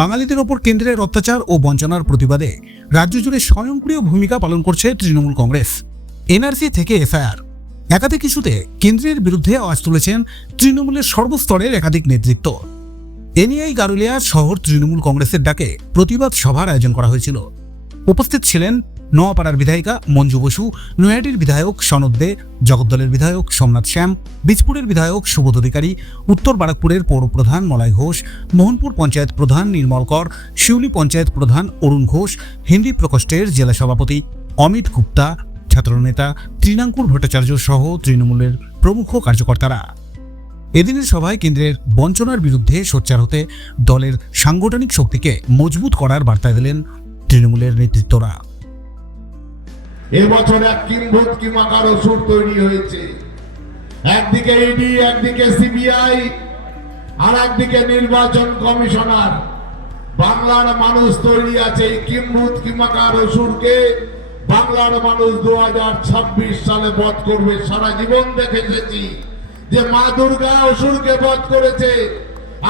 বাঙালিদের ওপর কেন্দ্রের অত্যাচার ও বঞ্চনার প্রতিবাদে রাজ্য জুড়ে স্বয়ংক্রিয় ভূমিকা পালন করছে তৃণমূল কংগ্রেস, এনআরসি থেকে এফআইআর। একাধিক ইস্যুতে কেন্দ্রের বিরুদ্ধে আওয়াজ তুলেছেন তৃণমূলের সর্বস্তরের একাধিক নেতৃত্ব। এ গারুলিয়া শহর তৃণমূল কংগ্রেসের ডাকে প্রতিবাদ সভার আয়োজন করা হয়েছিল। উপস্থিত ছিলেন নোয়াপাড়ার বিধায়িকা মঞ্জু বসু নৈহাটির বিধায়ক সনদ দে, জগদ্দলের বিধায়ক সোমনাথ শ্যাম, বীজপুরের বিধায়ক সুবোধ অধিকারী, উত্তর বারাকপুরের পৌরপ্রধান মলয় ঘোষ, মোহনপুর পঞ্চায়েত প্রধান নির্মল কর, শিউলি পঞ্চায়েত প্রধান অরুণ ঘোষ, হিন্দি প্রকোষ্ঠের জেলা সভাপতি অমিত গুপ্তা, ছাত্রনেতা তৃণাঙ্কুর ভট্টাচার্য সহ তৃণমূলের প্রমুখ কার্যকর্তারা। এদিনের সভায় কেন্দ্রের বঞ্চনার বিরুদ্ধে সোচ্চার হতে দলের সাংগঠনিক শক্তিকে মজবুত করার বার্তা দিলেন তৃণমূলের নেতৃত্বরা। এবছর এক কিম্ভূত কিমাকার ওষুধ তৈরি হয়েছে। একদিকে ইডি একদিকে সিবিআই আর একদিকে নির্বাচন কমিশনার। বাংলার মানুষ তৈরি আছে এই কিম্ভূত কিমাকার অসুরকে বাংলার মানুষ দু হাজার ছাব্বিশ সালে বধ করবে। সারা জীবন দেখে এসেছি যে মা দুর্গা অসুরকে বধ করেছে।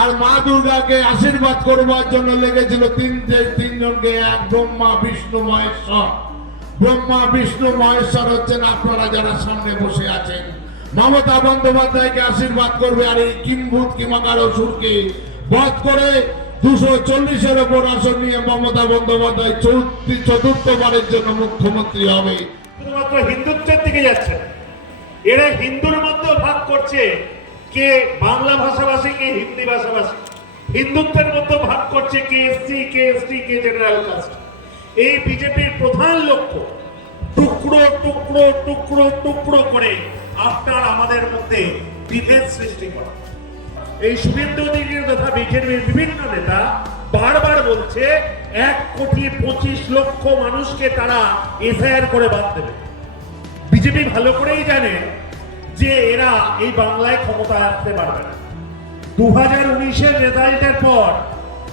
আর মা দুর্গাকে আশীর্বাদ করবার জন্য লেগেছিল তিন তিনজনকে এক ব্রহ্মা, বিষ্ণু, মহেশ্বর। ব্রহ্মা, বিষ্ণু, মহেশ্বর হচ্ছেন আপনারা যারা সামনে বসে আছেন। মমতা বন্দ্যোপাধ্যায়কে আশীর্বাদ করবে আর এই কিম্ভূত কিমাকার অসুরকে বধ করে দুশো চল্লিশের ওপর আসন নিয়ে মমতা বন্দ্যোপাধ্যায় চৌত্রিশ চতুর্থবারের জন্য মুখ্যমন্ত্রী হবে। শুধুমাত্র হিন্দুত্বের দিকে যাচ্ছে। এরা হিন্দুর মধ্যে ভাগ করছে কে বাংলা ভাষাভাষী, কে হিন্দি ভাষাভাষী। হিন্দুত্বের মধ্যে ভাগ করছে কে এসসি কে এসটি কে জেনারেল কাস্ট। এই বিজেপির প্রধান লক্ষ্য টুকরো টুকরো টুকরো টুকরো করে আপনার আমাদের মধ্যে বিভেদ সৃষ্টি করা। এই শুভেন্দু তথা বিজেপির বিভিন্ন নেতা বারবার বলছে, এক কোটি পঁচিশ লক্ষ মানুষকে তারা এফআইআর করে বাদ দেবে। বিজেপি ভালো করেই জানে যে এরা এই বাংলায় ক্ষমতায় আসতে পারবে না। দু হাজার উনিশের রেজাল্টের পর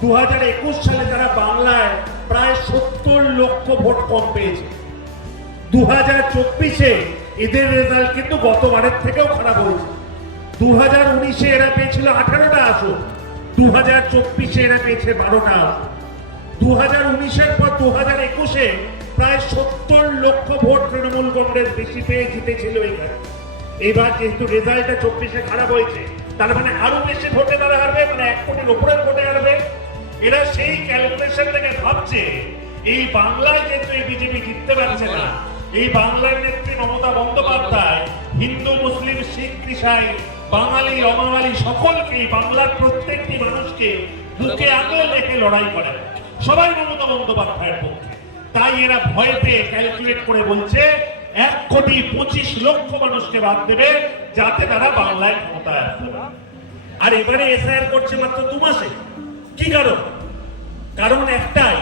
দু হাজার একুশ সালে তারা বাংলায় প্রায় সত্তর লক্ষ ভোট কম পেয়েছে। দু হাজার চব্বিশে এদের রেজাল্ট কিন্তু গতবারের থেকেও খারাপ হয়েছে। দু হাজার উনিশে এরা পেয়েছিল আঠারোটা আসন। দু হাজার চব্বিশে এরা পেয়েছে বারোটা আসন। দু হাজার উনিশের পর দু হাজার একুশে প্রায় সত্তর লক্ষ ভোট তৃণমূল কংগ্রেস বেশি পেয়ে জিতেছিল এখানে। এবার যেহেতু রেজাল্টটা চব্বিশে খারাপ হয়েছে, তার মানে আরও বেশি ভোটে তারা হারবে মানে এক কোটির উপরের ভোটে এরা সেই ক্যালকুলেশন থেকে ভাবছে, এই বাংলায় যেহেতু এই বিজেপি জিততে পারছে না। এই বাংলার নেত্রী মমতা বন্দ্যোপাধ্যায়, হিন্দু, মুসলিম, শিখ খ্রিস্টান বাঙালি, অবাঙালি, সকলকে, বাংলার প্রত্যেকটি মানুষকে বুকে আগলে রেখে লড়াই করে সবাই মমতা বন্দ্যোপাধ্যায়ের পক্ষে। তাই এরা ভয় পেয়ে ক্যালকুলেট করে বলছে, এক কোটি পঁচিশ লক্ষ মানুষকে বাদ দেবে যাতে তারা বাংলায় ক্ষমতায় আসতে পারে। আর এবারে এসআইআর করছে মাত্র দু মাসে। কি কারণ? কারণ একটাই,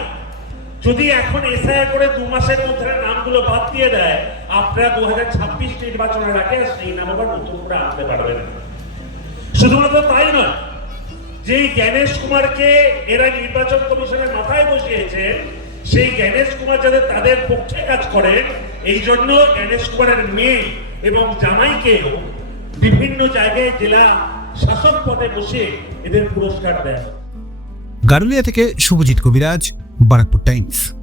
যদি এখন এসআইআর করে দু মাসের মধ্যে নামগুলো বাদ দিয়ে দেয়, আপনারা দু হাজার ছাব্বিশ নির্বাচনের আগে সেই নাম আবার নতুন করে আনতে পারবেন শুধুমাত্র তাই নয় যে জ্ঞানেশ কুমারকে এরা নির্বাচন কমিশনের মাথায় বসিয়েছে, সেই জ্ঞানেশ কুমার যাতে তাদের পক্ষে কাজ করেন এই জন্য জ্ঞানেশ কুমারের মেয়ে এবং জামাইকেও বিভিন্ন জায়গায় জেলা শাসক পদে বসে এদের পুরস্কার দেয়। গারুলিয়া থেকে শুভজিৎ কবিরাজ বারাকপুর টাইমস।